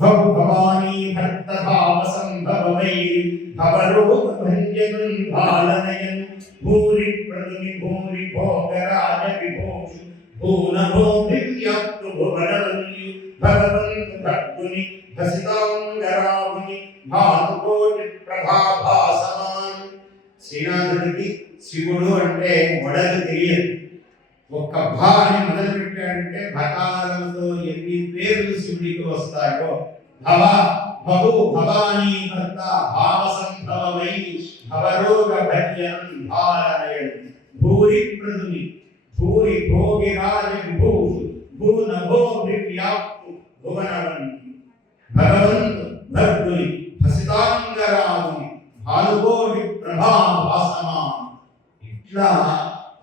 భవానీ భర్తభావ సంభవమై భవరోగభంజనం భాలనయన్ భూరి ప్రదుని భూరి భోగరాజ విభోషు భూనభో దివ్యాప్తు భువనవల్యు భగవంతు భక్తుని భసితాంగరావుని భానుకోటి ప్రభాభాసమాన్. శ్రీనాథుడికి శివుడు అంటే మొదలు తెలియదు. ఒక్క భా అని మొదలు పెట్టాడంటే భకాలంతో ఎన్ని పేర్లు శివుడికి వస్తాయో భవ భవు భవానీ భర్త భావ సంభవమై భవరోగ భజ్యం భాలనయన్ భూరి ప్రదుని భూరి భోగిరాజ విభూషు భూనభో దివ్యాప్తు భువనవల్యు భగవంతు భక్తుని భసితాంగరావుని భానుకోటి ప్రభాభాసమాన్. ఇట్లా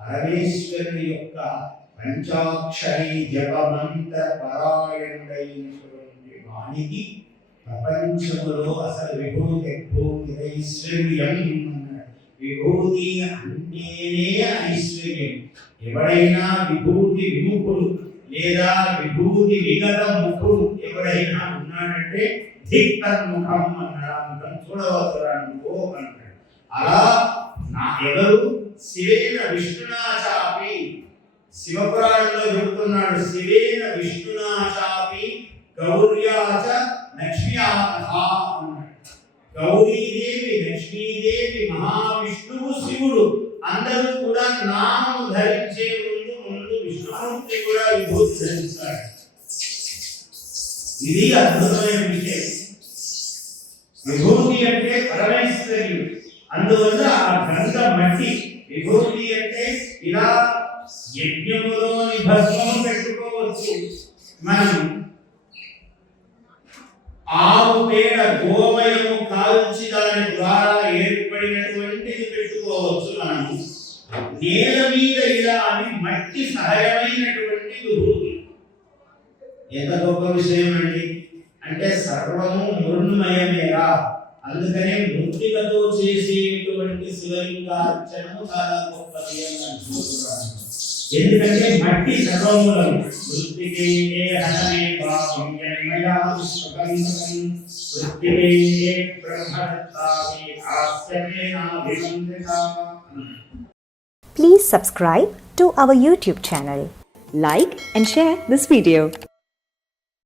పరమేశ్వరుని యొక్క పంచాక్షరి జపమంత్ర పరాయణుడైనటువంటి వానికి ప్రపంచములో అసలు విభూతి ఐశ్వర్యం అన్నాడు. విభూతి అంటేనే ఐశ్వర్యం. ఎవడైనా విభూతి విముఖుడు లేదా విభూతి విగత ముఖుడు ఎవడైనా ఉన్నాడంటే ధిక్తన్ముఖం అన్నాడు. ముఖం చూడవసరానుకో అంటాడు. అలా ఎవరు శివేన విష్ణునాచాపి, శివపురాణంలో చెబుతున్నాడు, శివేన విష్ణునాచాపి గౌర్యాచ లక్ష్మ్యాతః అన్నాడు. గౌరీదేవి, లక్ష్మీదేవి, మహావిష్ణువు, శివుడు అందరూ కూడా నామము ధరించే ముందు విష్ణుమూర్తి కూడా విభూతి ధరిస్తాడు. ఇది అద్భుతమైన విషయం. విభూతి అంటే పరమేశ్వర్యుడు. అందువల్ల ఆ గంగ మట్టి విభూతి అంటే ఇలా యజ్ఞములోని భస్మము పెట్టుకోవచ్చు. మనం ఆవు పేడ గోమయము కాల్చి దాని ద్వారా ఏర్పడినటువంటిది పెట్టుకోవచ్చు. మనం నేల మీద ఇలా అది మట్టి సహజమైనటువంటి విభూతి. ఎంత గొప్ప విషయం అండి. అంటే సర్వము మృణ్మయమేరా. అందుకనే మృత్తికతో చేసేటువంటి శివలింగార్చనము చాలా గొప్పది అని అంటున్నారు. ఎందుకంటే మట్టి సర్వమూలం. మృత్తికే హనమే పాపం జన్మయా విశ్వకందకం మృత్తికే బ్రహ్మదత్తామి ఆస్యమేనాభివందితా. Please subscribe to our YouTube channel. Like and share this video.